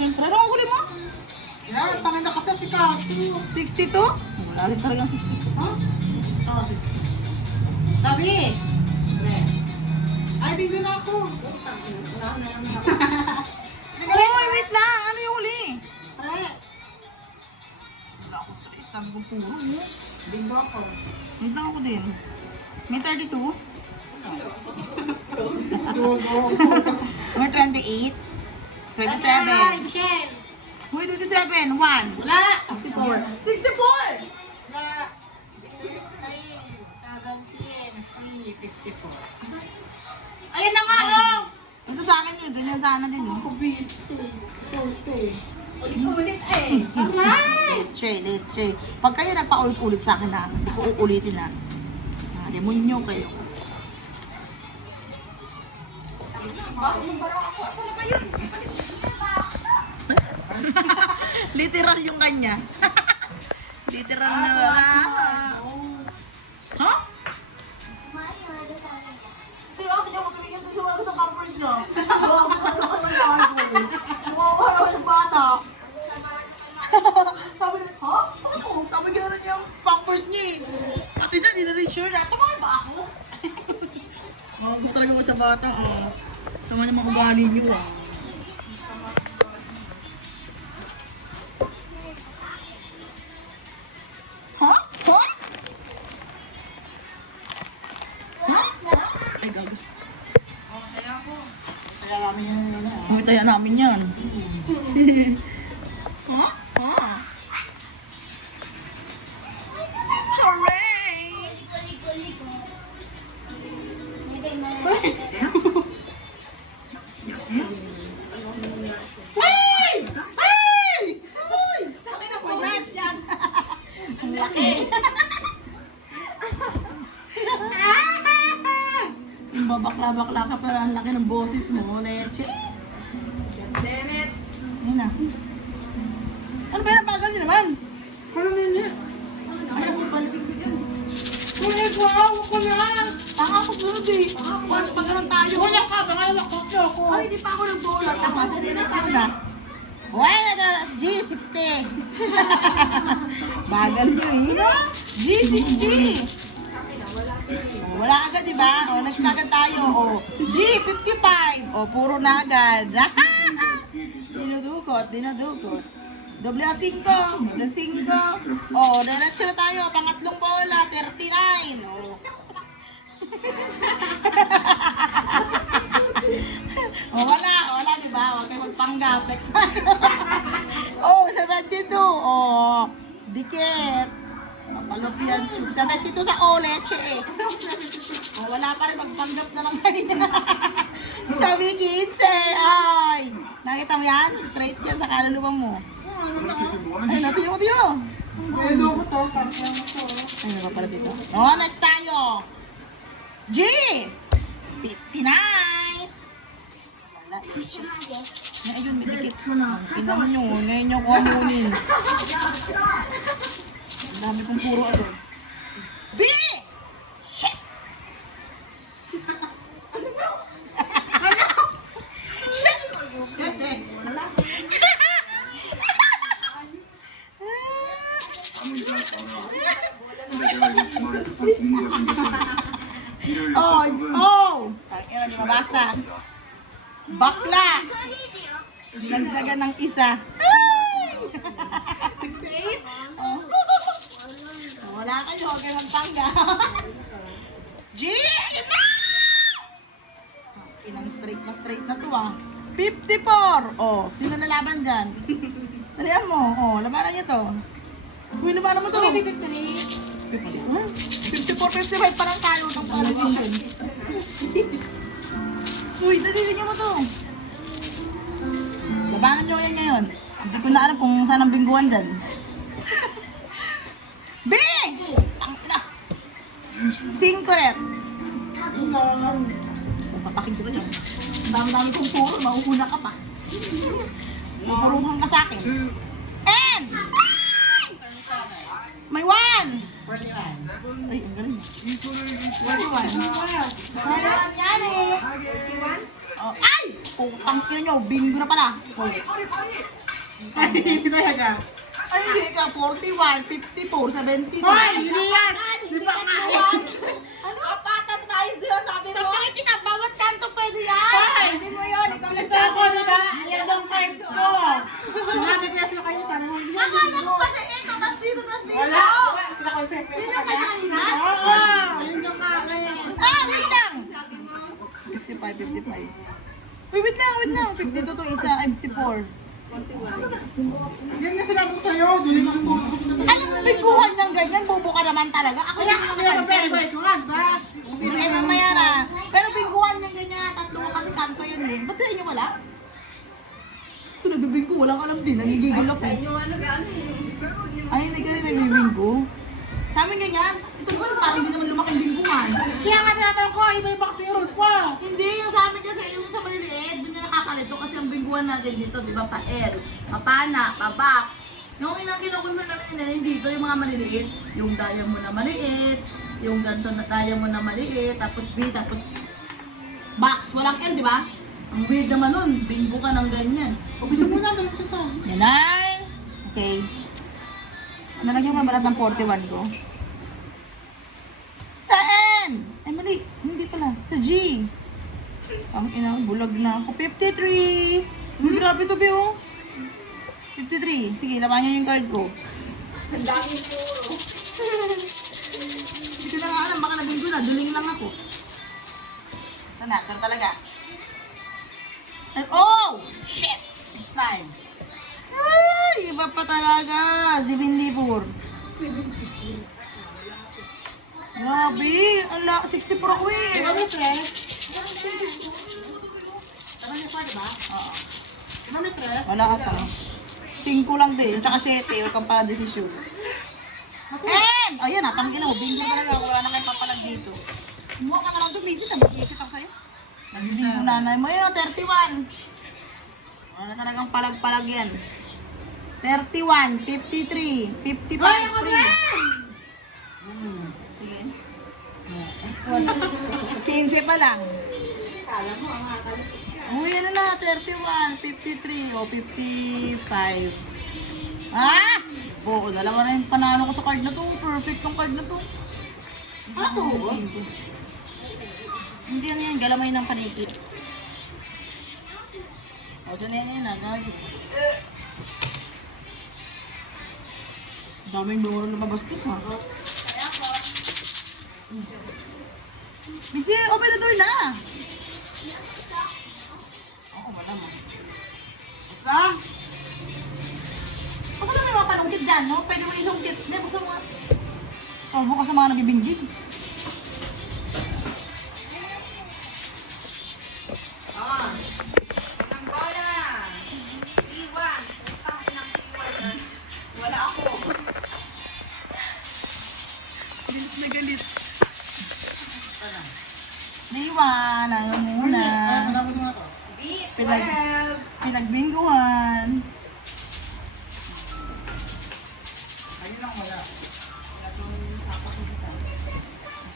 Siyempre, ano ang huli mo? Yan, tangin na kasi si Kasu. 62? Wala rin talagang 62. Ha? Sabi! Yes. Ay, bigyan na ako. Uy, wait lang. Ano yung huli? Tres. Wala akong straight. Sabi ko puro. Bingo ako. Wait lang ako din. May 32? May 28? 27? Michelle. Uy, 27. 1. Wala. 64. 64! Wala. 6, 3, 17, 3, 54. Ayan na nga, oh! Ito sa akin yun. Doon yan sana din. Ako, busy. Ulit eh. Alright! Leche. Pag kayo nagpaulit-ulit sa akin na, hindi ko uulitin na. Demonyo kayo. Literal yung kanya. Literal na. Ha? Hindi ako, hindi ako tumigil sa sumagot sa pampers niya. Grabe ka naman ng bago. Mukha naman yung bata. Sabi niya, ha? Ano? Sabi niya rin yung pampers niya eh. Pati dyan, hindi na rin sure na. Tama ba ako? Gusto talaga mo sa bata. Sama niya mga ugali niyo. Ha? Ha? Ha? Ay, gaga. Kaya namin yan nila. Taya namin yan. Ha? Ha? Hooray! Hey! Hey! Laki na po yan. Ang laki. Yung babakla-bakla ka pero ang laki ng boses mo. Leche. Damn it. Ayun na. Ano ba yung napagal niyo naman? Ano nini? Ayaw mo balikin ko dyan. Kulit, wow! Ako na! Tanga ako sunod eh. Once pag ganun tayo. Kuya ka! Baka lakot niyo ako! Ay, hindi pa ako nag-bola. Tama, hindi na tayo na. Well, G60. Bagal nyo eh. G60. Wala agad, di ba? O, next na agad tayo. O, G55. O, puro na agad. Dinudukot. Doble ang 5. Doble ang 5. O, diretso na tayo. Pangatlong bola, 39. O. Wala, di ba? Huwag kayo magpanggap. Next tayo. Oh, 72. Oh, dikit. Kapalop yan, tube. 72 sa O, leche eh. Oh, wala pa rin, magpanggap na lang kayo. Sabi 15. Ay, nakita mo yan? Straight yan sa kaluluwa mo. Ay, natiyo. Edo ko to. Kampiyan ko to. Ay, ano ba pala dito? Oh, next tayo. G! 59! Wala, ayun, may dikit. Tingnan nyo, ngayon nyo ko amunin. Ang dami kong puro agad. B! Shit! Shit! Oh! Ayun, di mabasa. Bakla! Nagdagan ng isa. 68? Oh. Wala kayo, huwag kayo magtangga. G! Ayun na! Ilang straight na to ah. 54! Oh, sino lalaban dyan? Talihan mo. Oh, labanan niyo to. Uy, labanan mo to. 54, 55 pa lang tayo ng politician. Uy, nalilinya mo to. Labanan nyo yan ngayon. Hindi ko na alam kung saan ang bingguan dyan. Bing! Tangina! 5 ret. Papakin ko dyan. Ang dami-dami kong puro, mauuna ka pa. Pupuruhan ka sa akin. And! May 1! Ay, ang galing. 41. Ayan, yan eh. Oh, ay! Putang ina nyo, bingo na pala. Ay, hindi talaga. Ay, hindi ka. 41, 54, 72. Hoy, hindi yan! Di ba nga? Ano? Apatan tayo, di ba sabi Sa mo? bakit kita, bawat kanto pwede yan. Hoy! Sabi mo yun, ikaw Ito ako, di ba? Yan ang card ko. Sinabi ko yan sa kayo, sabi mo, hindi yan Akala ko bingo. kasi ito, tas dito, tas dito. Wala. Pinakonfirm ko Yun sa yung kanya. kanina? Oo, yun yung akin. Ah, wait lang. Sabi mo, 55, 55. Wait lang. 52 to isa, 54. Yan nga sinabi ko sa'yo, dili na ako. Anong biguhan ng ganyan? Bobo ka naman talaga. Ako Kaya yung ako mga yung verify ko nga, di ba? Sige, mamaya na. Pero biguhan ng ganyan. Tatlo ko kasi kanto yan eh. Ba't yun yung wala? Ito nagbibingko, walang alam din. Nangigigil ako. sa inyo ano gano'n yung gusto niyo. Ay, hindi ka rin nagbibingko. Sa amin ganyan. Ito naman parang hindi naman lumaking bingkuhan. Kaya nga tinatanong ko, iba-iba kasi yung rules ko. Hindi, yung sa amin kasi yung sa maliliit, doon yung nakakalito kasi ang bingkuhan natin dito, di ba, pa-L, papana, pa-box. Yung kinukuha namin dito, yung mga maliliit, yung daya mo na maliit, yung ganito na daya mo na maliit, tapos B, tapos box, walang L, di ba? Ang weird naman nun, bingo ka ng ganyan. O, bisa muna, ganun ko sa. Yan ay. Okay. Ano lang yung mabalat ng 41 ko? Saan? Ay, mali. Hindi pala. Sa G. Ang ina, bulag na ako. 53. Grabe to, Bio. 53. Sige, laman niyo yung card ko. Ang daming puro. Hindi ko na nga alam. Baka nabinggo na. Duling lang ako. Ito na. Ito na talaga. Oh! Shit! 6-9. Ay, iba pa talaga. 74. Grabe. Ala, 64 ako eh. Diba may tres? Diba may pa, diba? Oo. Diba may tres? Wala ka pa. 5 lang din. Tsaka 7. Huwag kang para desisyon. And! Ayan, natangin ako. Bingo talaga. Wala na kayo papalag dito. Kumuha ka na lang doon. Busy. Nag-iisip ako sa'yo. Nag-bingo nanay mo. Ayun, 31. Wala talagang palag-palag yan. 31, 53, 55, Hoy, ako free. din! Sige. 15 pa lang. Kala mo, ang akalusot ka. Oh, yan na 31, 53, o 55. Ah! Oo, dalawa na yung panalo ko sa card na to. Perfect tong card na to. Ah, to? Hindi yan, galamay ng panikit. O, saan yan na, guys? Daming duro lumabas ko, ha? Kaya ako, Bisi, open the door na! Oo, wala mo. Basta? Ako na may mga panungkit dyan, no? Pwede mo isungkit. Hindi, basta mo. Kalbo ka sa mga nabibinggit. ah, unang bola. Iwan. Utang ng iwan. Wala ako. Galit na galit. Liwan, ayaw muna. Ay, wala mo nga to. B12. Pinagbingguhan. Ayun lang wala.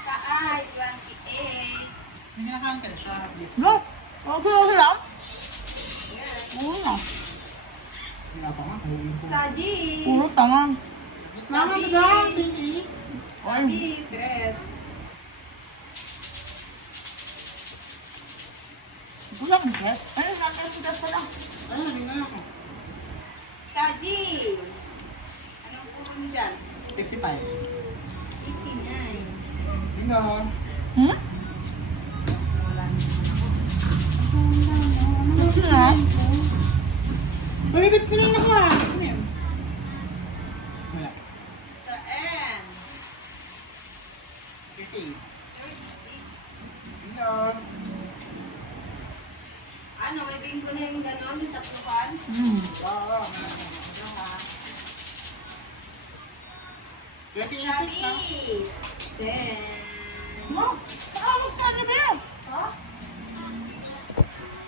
Kaay, 28. Hindi naka-counter siya, please. Go! Okay, okay lang? Oo na. Wala pa nga, huling po. Sa G. Puro tama. Sama mo daw, 28. Sa B, 3. Wala kang dress. Ayun, natin ang dress pala. Ayun, naging na ako. Sa G. Anong puro niyo dyan? 55. 59. Bingo. Hmm? Ano na? Pabibit ko lang ako ah. Ano yan? Wala. Sa N. 58. 36. Bingo. Ano, may bingo na yung gano'n, yung tatlukan? Oo. Sa 26 B. na. 10. Mo? Paawag ka na ba yan? Ha?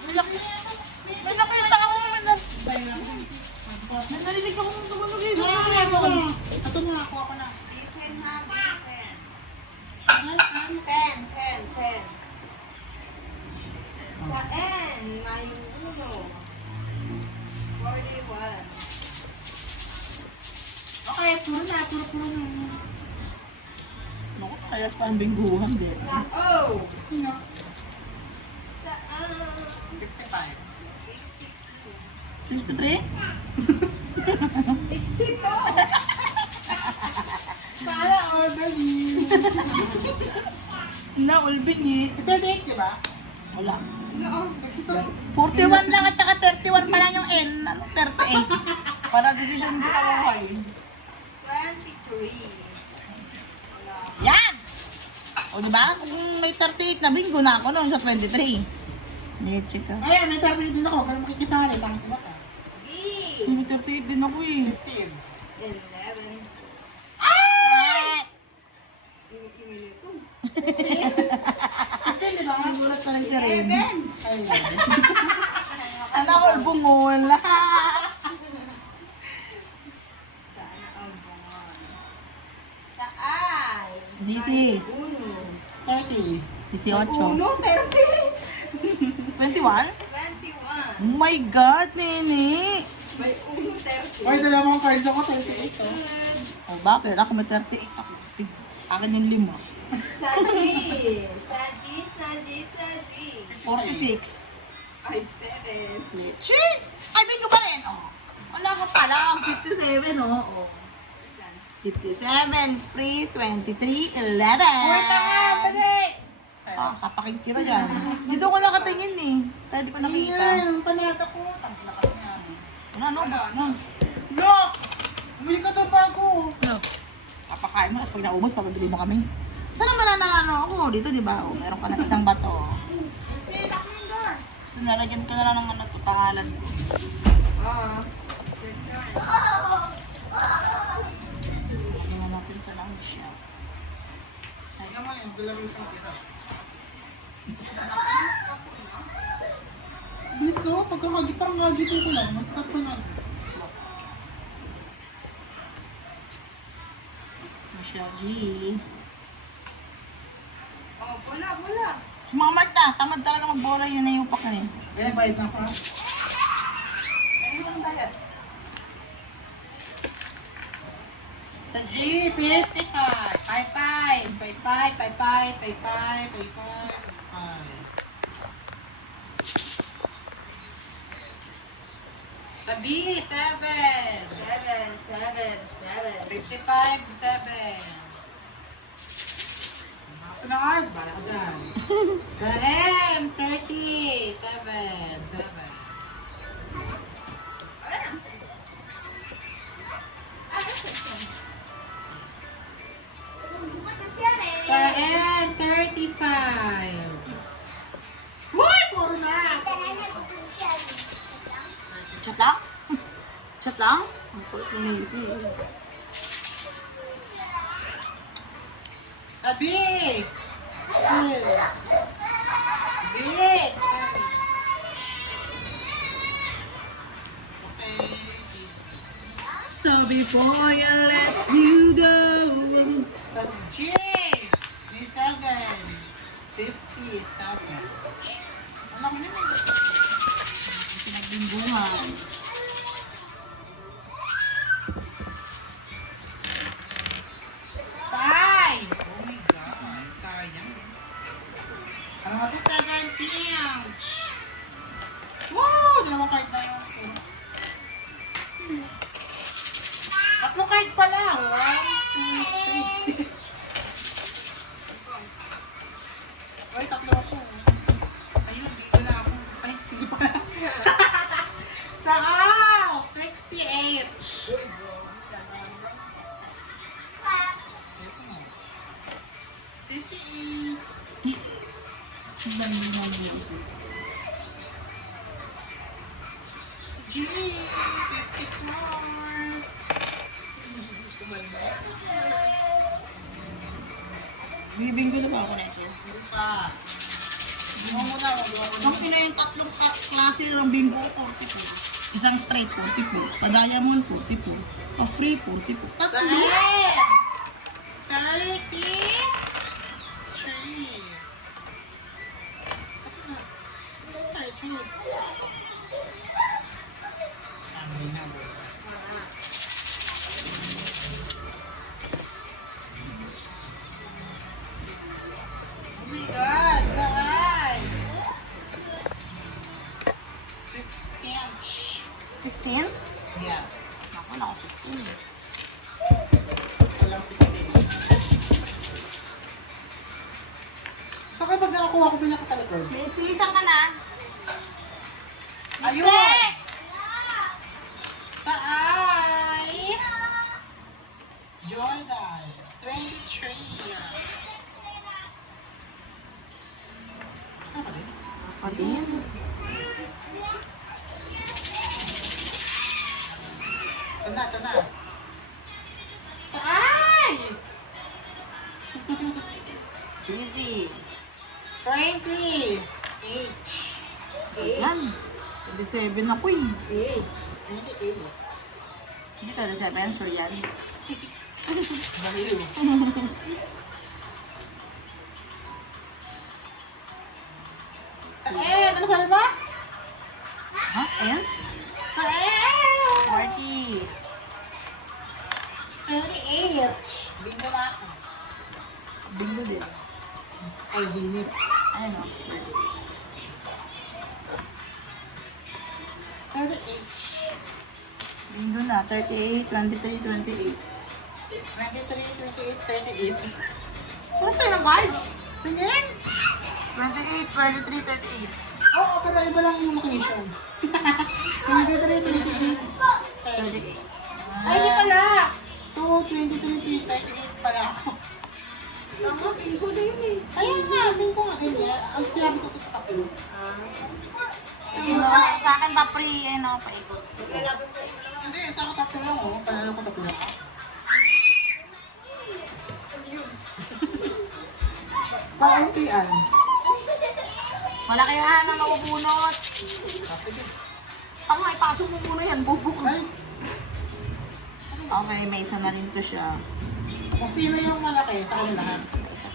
May nakita ako naman na. May narinig ako ng tumunog eh. Ito na, kuha ko na. B10 ha, B10. 10. Sa N, may Okay, puro na. Puro na. Naku, kaya parang bingguhan din. Oh! Sino? Saan? 55. 63? 62! Sana all believe. Na, ulbing eh. 38, di ba? Wala. No. 41 lang at saka 31 pa lang yung N. Ano, 38. Para decision ko ako kayo. 23. Wala. Yan! O diba? Kung may 38 na bingo na ako noon sa 23. May check ka. Ayan, may 38 din ako. Ganun makikisali. Tangin ko ba ka? E. May 38 din ako eh. 15. 11. Kimi nito. 15, di ba? Nagulat pa lang siya rin. 11. Ay, Ano all bungol. Saan ang bungon? Saan? DC. Uno. 30. 18. Uno, 30. 21? 21. Oh my God, nene. May uno, 30. Oy, dalawang cards ako. 38, oh. Oh, bakit? Ako may 38 ako. Akin yung 5. Saji. Saji. 46. 57. Leche! Ay, bingo pa rin. Oh. Wala ko pala. 57, oh. Oh. 57, free, 23, 11. Uy, tanga! Mali! Ah, kapakig kita dyan. Dito ko nakatingin eh. Pwede ko nakita. Ayan, ang panata ko. Tangin na kasi nga. Wala, no, bus na. Look! Umili ka daw bago. No. Papakain mo, tapos pag naubos, papabili mo kami. Saan naman nananano ako? Dito, di ba? Oh, meron ka ng isang bato. So, nalagyan ko na lang ng ano, tutangalan ko. Oh. It's your turn. Lagyan natin ito lang siya. Ay, naman yun. Dalawa yung isang kita. Bilis ko, pagkakagi, parang kagito ko lang. Magtap ko na. Masya, G. Oh, bola. Si mga Marta, tamad talaga magbola yun na yung pak na yun. Kaya bayad na ako. Ano yung bayad? Sa G, 55. 55. 55. Sa B, 7. 7. 55, 7. Sa mga card, bala ka dyan. Sa M, 30. 7. Wala nang sense. Ah, that's sense. Sa N, 35. Uy, puro na. Chat lang? Chat lang? Ang kulit ng easy. Sa B. B. So before I let you go. Sa G. B7. 57. Ano ko naman? Pinagbimbuhan. Five! Oh my God. Sayang. Ano nga ito? 70. Wow! Dalawang card na yun. Tatlong card pa lang. 1, 2, 3. Ay, tatlo ako. Ayun, bigla na ako. Ay, hindi pa. Sa 68. Ang dami ng easy. G, 54. Bibinggo na ba ako na ito? Hindi pa. Hindi mo muna, magawa ko Nung pina yung tatlong klase ng bingo, 44. Isang straight, 44. Pa-diamond, 44. Pa-free, 44. Sa Tatlo. M, 33. Amoy na. Oh my God! Saan? 16. 16? Yes. Ako na ako 16. Walang 16. So kapag nakakuha ko bilang sa likod? May silisan ka na. Ayun! Saan? Jordan, 23. Ano ba din? Pagin. Tanda. Saan? Easy. 20. H. Yan. 27 ako eh. H. 28. Hindi 27, sure yan. Baliw. Saan? Ano sabi ba? Ha? Ayan? Saan? 40. 38. Bingo na ako. Bingo din. Ay, bingo. Ayan o. 38. Bingo na. 38, 23, 28. 23, 28, 38. Ano tayo ng cards? Tingin? 28, 23, 38. Oo, pero iba lang yung location. 23, 28. 38. Ay, di pala! 2, 23, 38 pala ako. Tama, pinko na yun eh. Ayun nga, bingo nga ganyan. Ang sinabi ko sa tatlo. Sige mo. Sa akin pa free, ano, paikot. Maglalaban pa rin naman. Hindi, sa ako tatlo lang oh. Panalo ko tatlo lang. Pauntian. Malaki yan na mabubunot. Ako nga, ipasok mo muna yan. Bubuk. Ay, Okay, may isa na rin to siya. kung sino yung malaki sa kanila lahat. May isa.